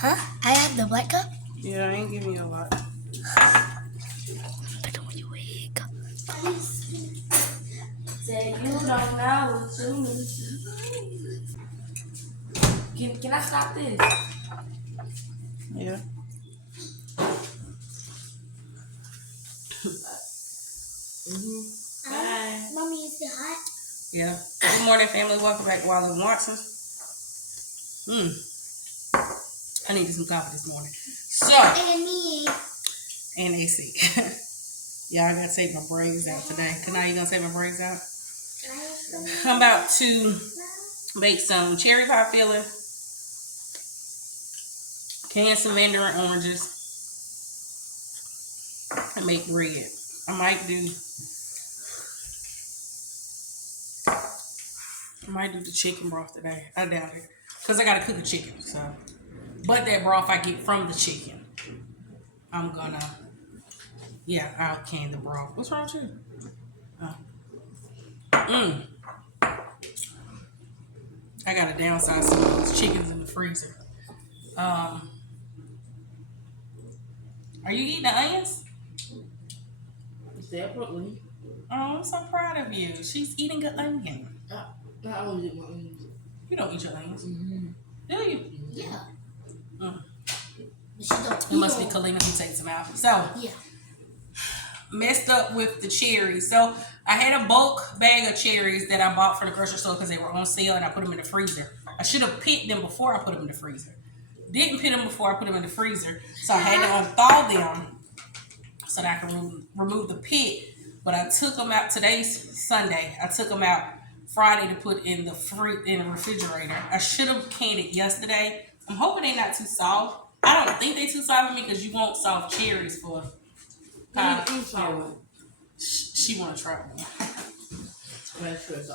Huh? I have the black cup? Yeah, I ain't giving you a lot. But when you wake up. Say you don't know what you need. Can I stop this? Yeah. Bye. Mommy, is it hot? Yeah. Good morning, family. Welcome back to WLW Family. I needed some coffee this morning. So. And me. And AC. Yeah, I gotta take my braids out today. Now you gonna take my braids out? I'm about to make some cherry pie filling, can some mandarin oranges, and make bread. I might do the chicken broth today. I doubt it, cause I gotta cook a chicken. So, but that broth I get from the chicken, I'm gonna. Yeah, I'll can the broth. What's wrong with you? I gotta downsize some of those chickens in the freezer. Are you eating the onions? Separately. Oh, I'm so proud of you. She's eating an onion. I don't eat my onions. You don't eat your onions. Mm-hmm. Do you? Yeah. It must be Kalina who takes them out. So, yeah. Messed up with the cherries. So, I had a bulk bag of cherries that I bought from the grocery store because they were on sale and I put them in the freezer. I should have picked them before I put them in the freezer. Didn't pick them before I put them in the freezer. So, I had to unthaw them so that I can remove the pit. But I took them out. Today's Sunday. I took them out Friday to put in the refrigerator. I should have canned it yesterday. I'm hoping they're not too soft. I don't think they're too soft for me because you want soft cherries for pie. She want to try one.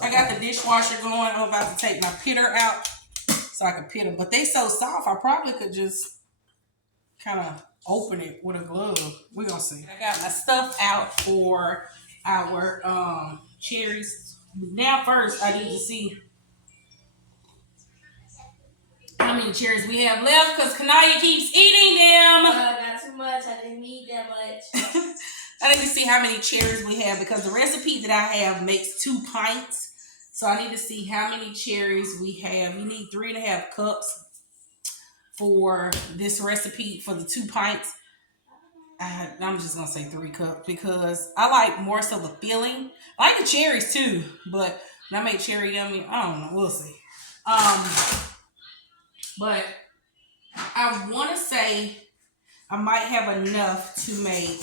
I got the dishwasher going. I'm about to take my pitter out so I can pit them. But they so soft, I probably could just kind of open it with a glove. We're going to see. I got my stuff out for our cherries. Now first, I need to see how many cherries we have left because Kanaya keeps eating them. Not too much. I didn't need that much. I need to see how many cherries we have because the recipe that I have makes 2 pints. So I need to see how many cherries we have. You need 3.5 cups for this recipe for the 2 pints. I'm just going to say 3 cups because I like more so the filling. I like the cherries too, but when I make cherry yummy, I don't know. We'll see. But I want to say I might have enough to make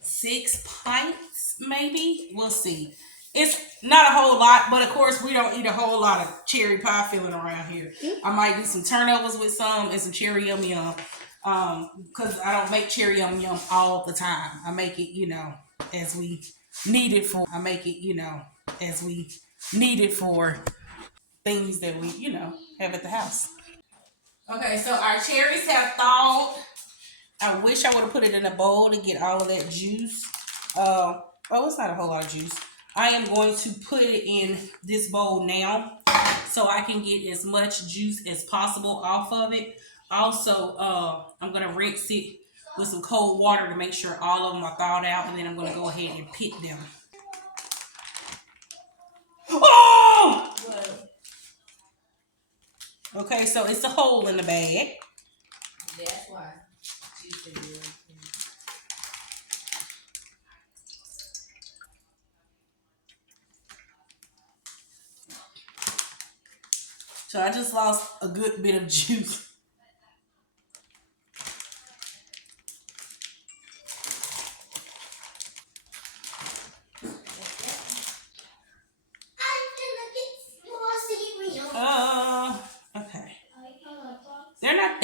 6 pints, maybe. We'll see. It's not a whole lot, but of course we don't eat a whole lot of cherry pie filling around here. I might do some turnovers with some and some cherry yum yum. Because I don't make cherry yum yum all the time. I make it, as we need it for. Things that we, have at the house. Okay, so our cherries have thawed. I wish I would have put it in a bowl to get all of that juice. It's not a whole lot of juice. I am going to put it in this bowl now so I can get as much juice as possible off of it. Also, I'm going to rinse it with some cold water to make sure all of them are thawed out, and then I'm going to go ahead and pit them. Oh! Okay, so it's a hole in the bag. That's why. So I just lost a good bit of juice.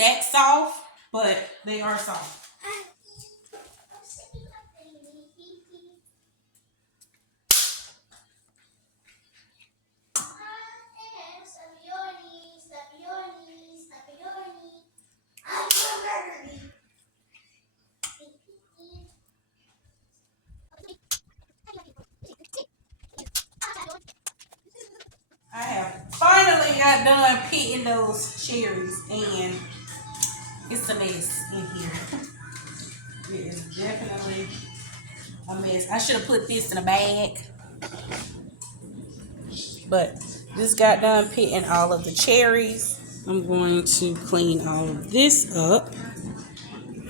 that soft, but they are soft. I have finally got done pitting those cherries, and it's a mess in here. It is definitely a mess. I should have put this in a bag, but just got done pitting all of the cherries. I'm going to clean all of this up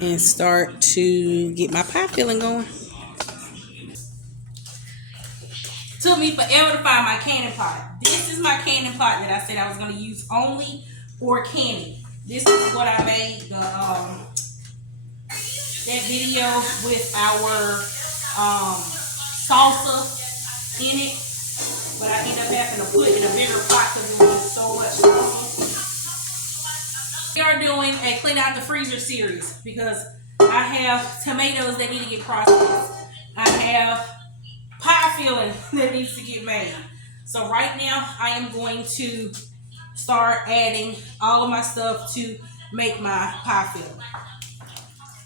and start to get my pie filling going. Took me forever to find my canning pot. This is my canning pot that I said I was going to use only for canning. This is what I made that video with our salsa in it, but I ended up having to put in a bigger pot because it was so much salsa. We are doing a clean out the freezer series because I have tomatoes that need to get processed. I have pie filling that needs to get made. So right now I am going to start adding all of my stuff to make my pie filling.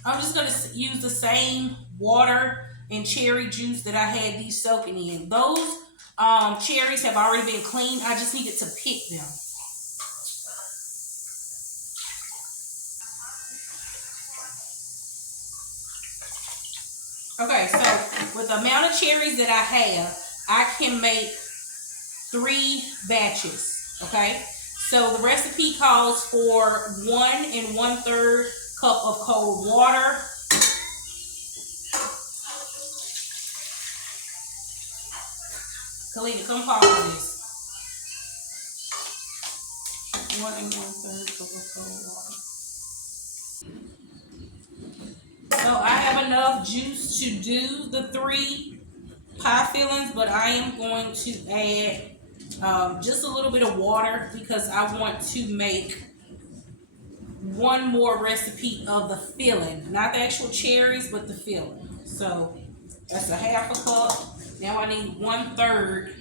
I'm just going to use the same water and cherry juice that I had these soaking in. Those cherries have already been cleaned. I just needed to pick them. Okay, so with the amount of cherries that I have, I can make 3 batches, okay? So the recipe calls for 1 1/3 cup of cold water. Kalina, come pause this. 1 1/3 cup of cold water. So I have enough juice to do the 3 pie fillings, but I am going to add just a little bit of water because I want to make 1 more recipe of the filling, not the actual cherries, but the filling. So that's a 1/2 cup. Now I need 1/3,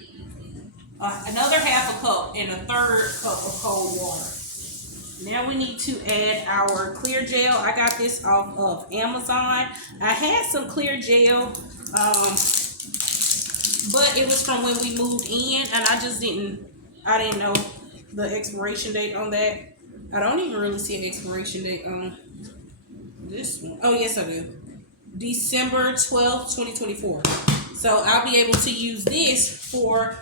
another 1/2 cup and a 1/3 cup of cold water. Now we need to add our clear gel. I got this off of Amazon. I had some clear gel, but it was from when we moved in, and I didn't know the expiration date on that. I don't even really see an expiration date on this one. Oh, yes, I do. December 12th, 2024. So I'll be able to use this for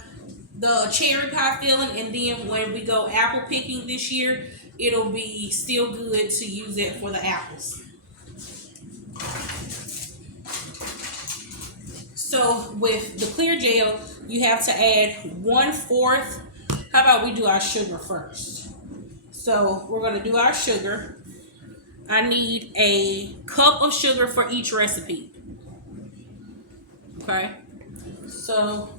the cherry pie filling, and then when we go apple picking this year, it'll be still good to use it for the apples. So with the clear gel, you have to add 1/4. How about we do our sugar first? So we're going to do our sugar. I need a cup of sugar for each recipe. Okay. So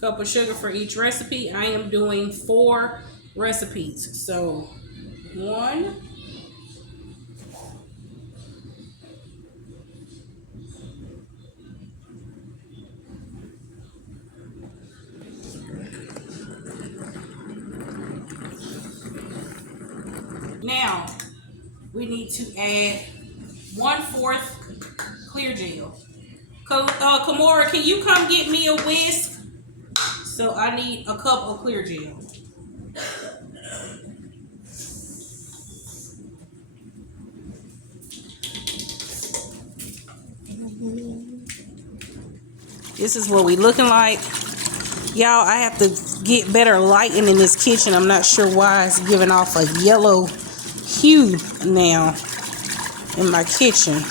cup of sugar for each recipe. I am doing 4 recipes. So 1, 2. Now we need to add 1/4 clear gel. Kamora, can you come get me a whisk? So I need a cup of clear gel. This is what we looking like. Y'all, I have to get better lighting in this kitchen. I'm not sure why it's giving off a yellow hue now in my kitchen.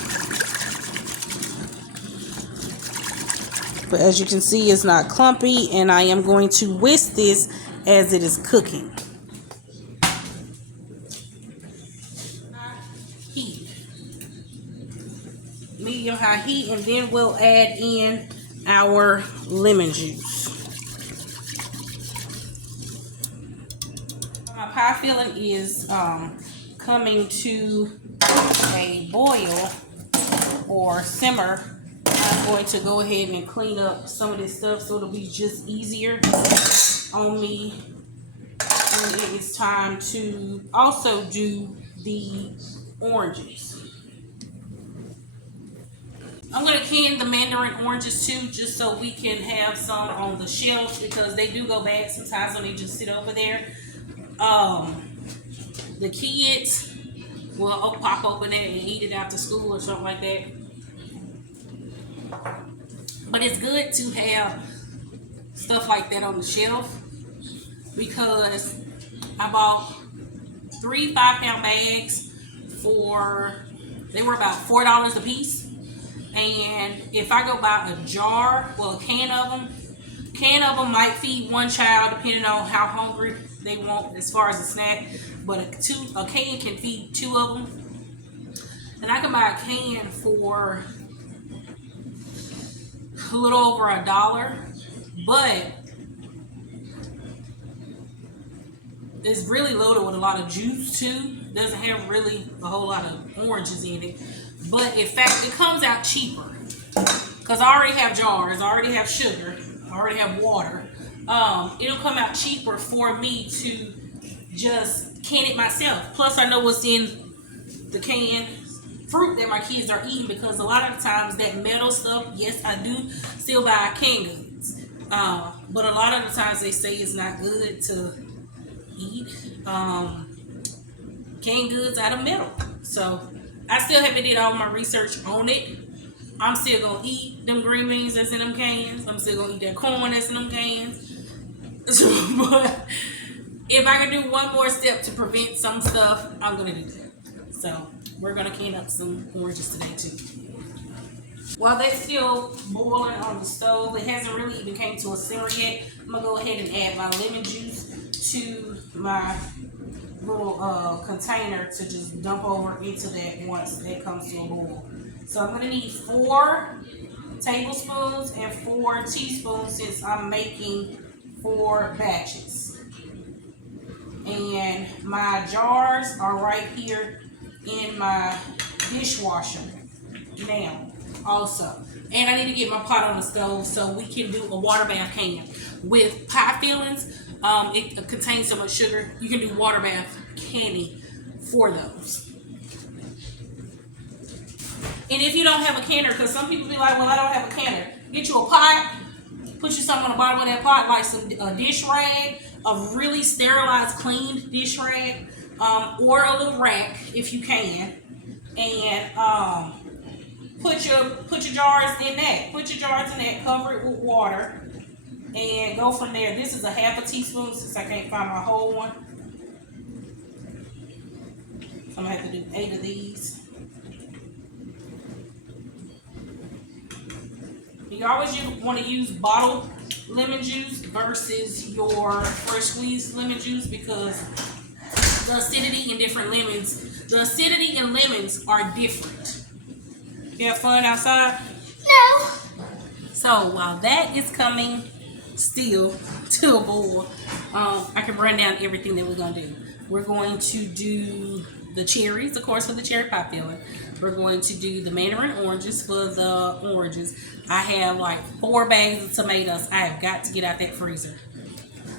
But as you can see, it's not clumpy, and I am going to whisk this as it is cooking. my heat, and then we'll add in our lemon juice. My pie filling is coming to a boil or simmer. I'm going to go ahead and clean up some of this stuff so it'll be just easier on me when it is time to also do the oranges. I'm going to can the mandarin oranges too, just so we can have some on the shelf, because they do go bad sometimes when they just sit over there. The kids will pop open it and eat it after school or something like that. But it's good to have stuff like that on the shelf, because I bought 3 5-pound bags they were about $4 a piece. And if I go buy a jar, well, a can of them might feed one child depending on how hungry they want as far as a snack. But a can can feed 2 of them. And I can buy a can for a little over $1, but it's really loaded with a lot of juice too. Doesn't have really a whole lot of oranges in it, but in fact it comes out cheaper because I already have jars, I already have sugar, I already have water. It'll come out cheaper for me to just can it myself. Plus I know what's in the can fruit that my kids are eating, because a lot of the times that metal stuff, yes, I do still buy canned goods, but a lot of the times they say it's not good to eat canned goods out of metal. So I still haven't did all my research on it. I'm still gonna eat them green beans that's in them cans. I'm still gonna eat that corn that's in them cans. But if I can do one more step to prevent some stuff, I'm gonna do that. So we're gonna can up some oranges today too. While they're still boiling on the stove, it hasn't really even came to a simmer yet. I'm gonna go ahead and add my lemon juice to my little container to just dump over into that once it comes to a boil. So I'm gonna need 4 tablespoons and 4 teaspoons since I'm making 4 batches. And my jars are right here in my dishwasher now also. And I need to get my pot on the stove so we can do a water bath can. With pie fillings, it contains so much sugar, you can do water bath canning for those. And if you don't have a canner, because some people be like, well, I don't have a canner, get you a pot, put you something on the bottom of that pot, like a dish rag, a really sterilized, clean dish rag, or a little rack if you can, and put your jars in that. Put your jars in that, cover it with water, and go from there. This is a half a teaspoon since I can't find my whole one. So I'm gonna have to do 8 of these. You always want to use bottled lemon juice versus your fresh squeezed lemon juice, because the acidity in lemons are different. You have fun outside? No. So while that is coming still to a boil, I can run down everything that we're gonna do. We're going to do the cherries, of course, for the cherry pie filling. We're going to do the mandarin oranges for the oranges. I have like 4 bags of tomatoes. I have got to get out that freezer.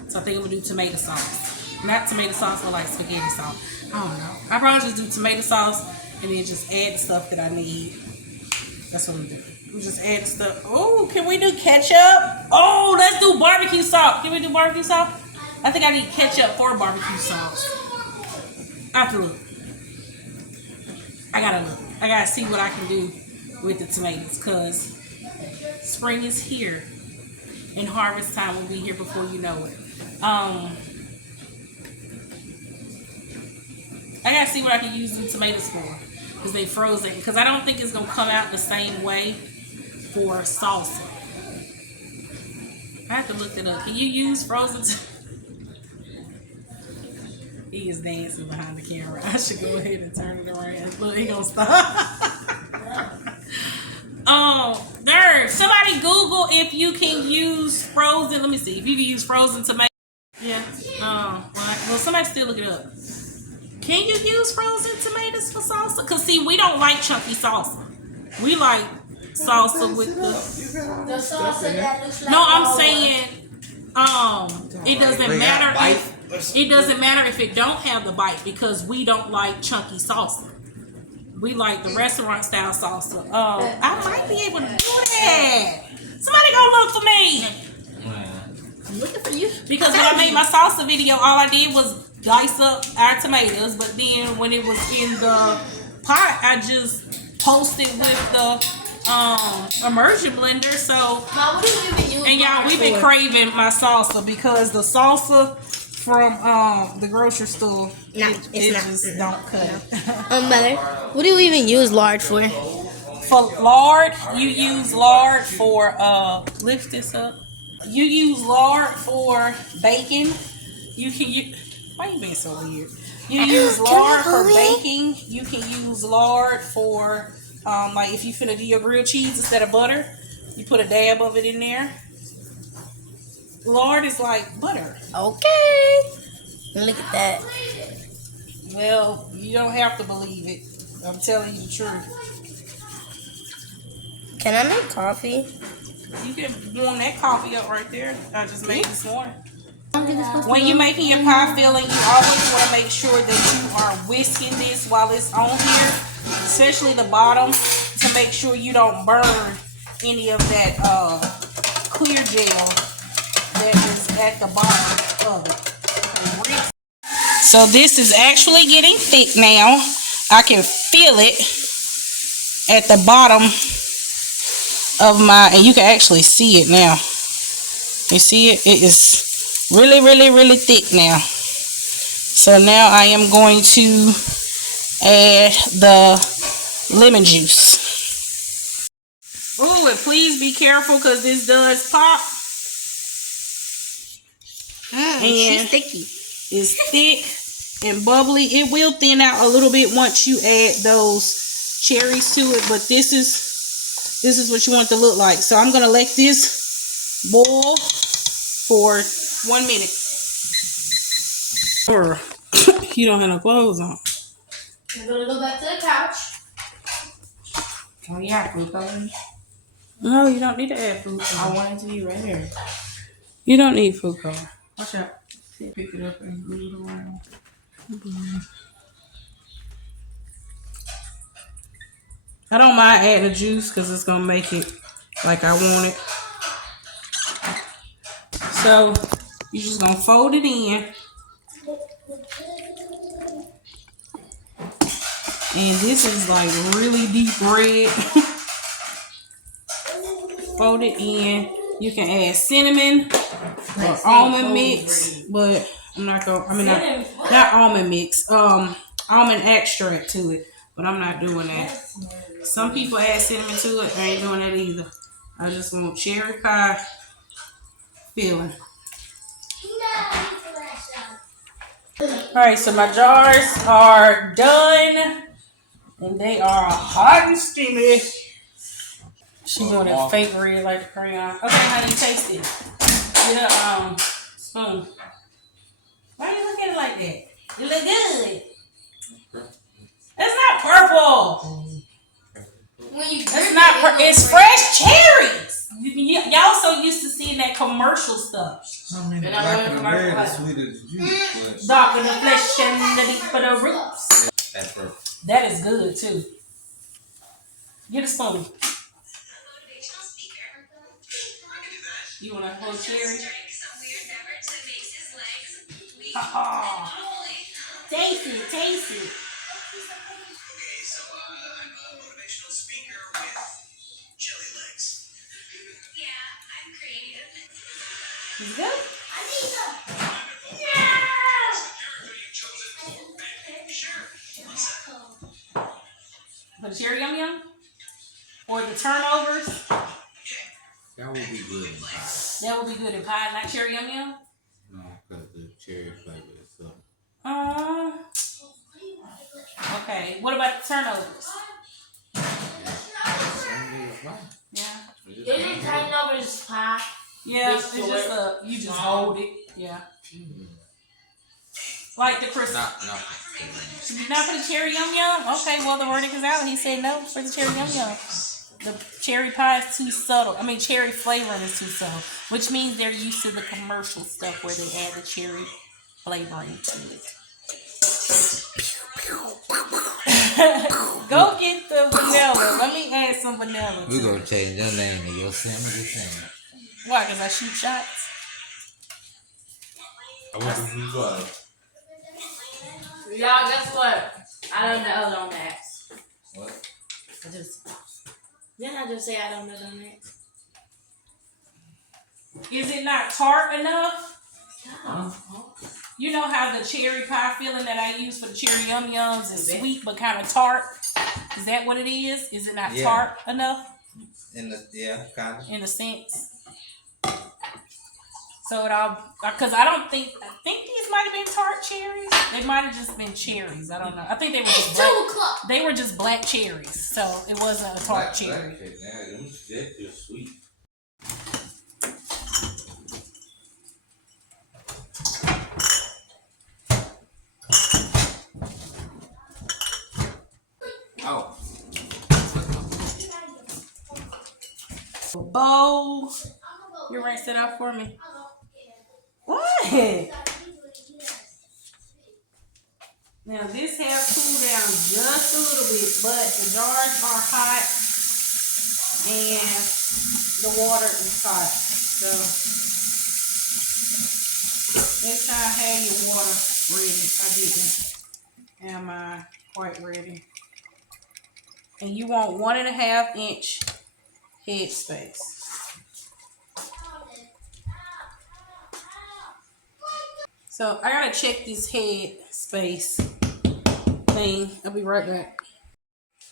So I think I'm gonna do tomato sauce. Not tomato sauce, but like spaghetti sauce. I don't know. I probably just do tomato sauce and then just add the stuff that I need. That's what I'm doing. We just add the stuff. Oh, can we do ketchup? Oh, let's do barbecue sauce. Can we do barbecue sauce? I think I need ketchup for barbecue sauce. I have to look. I gotta look. I gotta see what I can do with the tomatoes, because spring is here and harvest time will be here before you know it. I gotta see what I can use the tomatoes for, because they frozen. Because I don't think it's gonna come out the same way for salsa. I have to look it up. Can you use frozen? He is dancing behind the camera. I should go ahead and turn it around. Look, he gonna stop. if you can use frozen. Let me see if you can use frozen tomato. Yeah. Well, somebody still look it up. Can you use frozen tomatoes for salsa? Cause see, we don't like chunky salsa. We like salsa with the salsa that looks like. No, I'm saying, it doesn't matter. It doesn't matter if it don't have the bite because we don't like chunky salsa. We like the restaurant style salsa. I might be able to do that. Somebody go look for me. I'm looking for you. Because when I made my salsa video, all I did was dice up our tomatoes. But then when it was in the pot, I just toasted with the immersion blender. So, Mom, what do you even use? and y'all, we've been craving my salsa because the salsa from the grocery store, it just don't cut it. Mother, what do you even use lard for? For lard, you use lard for lift this up. You use lard for bacon. You can use. Why you being so weird? You use lard for baking. You can use lard for like if you finna do your grilled cheese instead of butter, you put a dab of it in there. Lard is like butter. Okay. Look at that. Well, you don't have to believe it. I'm telling you the truth. Can I make coffee? You can warm that coffee up right there. I just made this morning. When When you're making your pie filling, you always want to make sure that you are whisking this while it's on here, especially the bottom, to make sure you don't burn any of that clear gel that is at the bottom of it. Okay, so this is actually getting thick now. I can feel it at the bottom of my, and you can actually see it now. You see it? It is really, really, really thick now. So now I am going to add the lemon juice. Oh, and please be careful because this does pop. she's sticky. It's thick and bubbly. It will thin out a little bit once you add those cherries to it, but this is what you want it to look like. So I'm gonna let this boil for 1 minute. Or you don't have no clothes on. I'm gonna go back to the couch. Oh yeah, food coloring. No, you don't need to add food I coloring. want it to be right here. You don't need food coloring. Watch out. Pick it up and move it around. I don't mind adding the juice because it's gonna make it like I want it. So you're just gonna fold it in. And this is like really deep red. Fold it in. You can add cinnamon or almond mix, but I'm not gonna. I mean, not almond mix. Almond extract to it, but I'm not doing that. Some people add cinnamon to it. I ain't doing that either. I just want cherry pie filling. Alright, so my jars are done. And they are hot and steamy. She wanted fake red like the crayon. Okay, how do you taste it? Get a spoon. Why are you looking at it like that? You look good. That's not purple. That's not it's fresh cherries. Y'all so used to seeing that commercial stuff. I mean, the black and the red is sweet as juice. Darker the flesh and the deeper the roots. That's perfect. That is good too. Get a spoon. You want a whole cherry? Taste it, taste it. Is it good? The cherry yum yum? Or the turnovers? That would be good in pie. That would be good in pie, not cherry yum yum? No, because the cherry flavor is so. Okay. What about the turnovers? It's fine. Yeah. It's Is it tighten over this pie? Yeah, This it's short. just you just hold it. Yeah. Like the Cris. No. Not for the cherry yum yum? Okay, well the verdict is out. He said no for the cherry yum yum. The cherry pie is too subtle. I mean cherry flavoring is too subtle. Which means they're used to the commercial stuff where they add the cherry flavoring to it. Go get the vanilla. Let me add some vanilla We're to gonna it. change your name to Yosemite Sam. Why? Because I shoot shots? I wonder who's live. Y'all, guess what? I don't know on that. What? Didn't I just say I don't know on that? Is it not tart enough? No. You know how the cherry pie filling that I use for the cherry yum yums is sweet but kind of tart? Is that what it is? Is it not Yeah. tart enough In the kind of. in a sense? So it all, because I think these might have been tart cherries. They might have just been cherries. I don't know. I think they were just It's black. 2 o'clock. They were just black cherries, so it wasn't a tart cherry. That is sweet. Oh. Bowl. You rinse it out for me. What? Now this has cooled down just a little bit, but the jars are hot and the water is hot. So next time have your water ready. I didn't. Am I quite ready? And you want 1.5 inch head space. So I gotta check this head space thing. I'll be right back.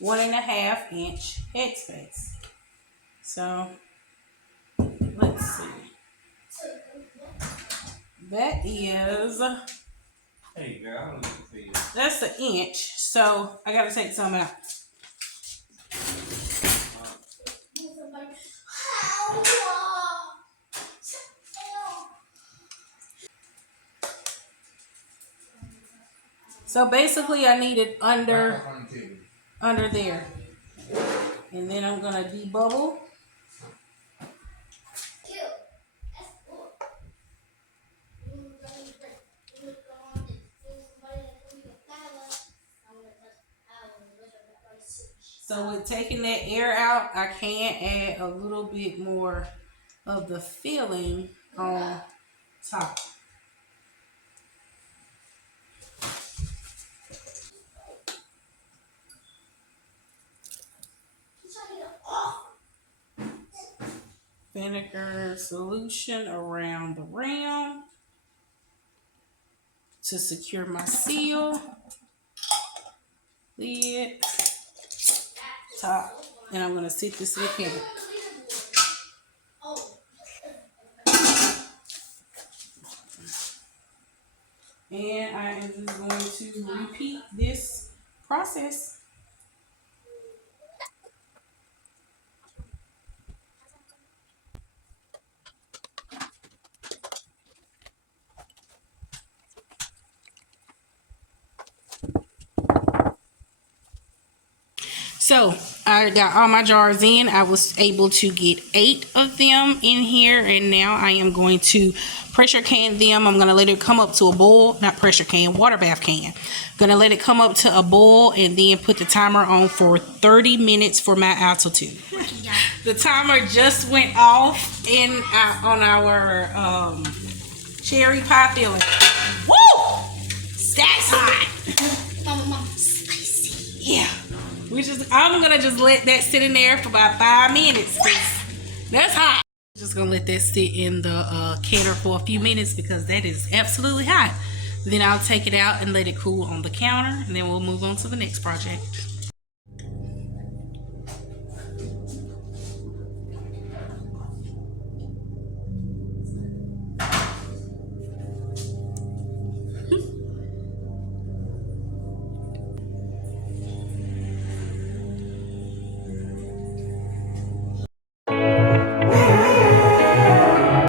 1.5 inch head space. So let's see. That is, Hey girl, I'm looking for you. that's an inch. So I gotta take some out. So basically I need it under there. And then I'm gonna debubble. So with taking that air out, I can add a little bit more of the filling on top. Vinegar solution around the rim to secure my seal. Lid. Top. And I'm going to sit this in the can. And I am just going to repeat this process. So I got all my jars in. I was able to get 8 of them in here, and now I am going to pressure can them. I'm going to let it come up to a boil, not pressure can, water bath can. Going to let it come up to a boil and then put the timer on for 30 minutes for my altitude. The timer just went off on our cherry pie filling. Woo! That's hot. Mama, spicy. Yeah. I'm gonna just let that sit in there for about 5 minutes. That's hot. Just gonna let that sit in the canner for a few minutes because that is absolutely hot. Then I'll take it out and let it cool on the counter, and then we'll move on to the next project.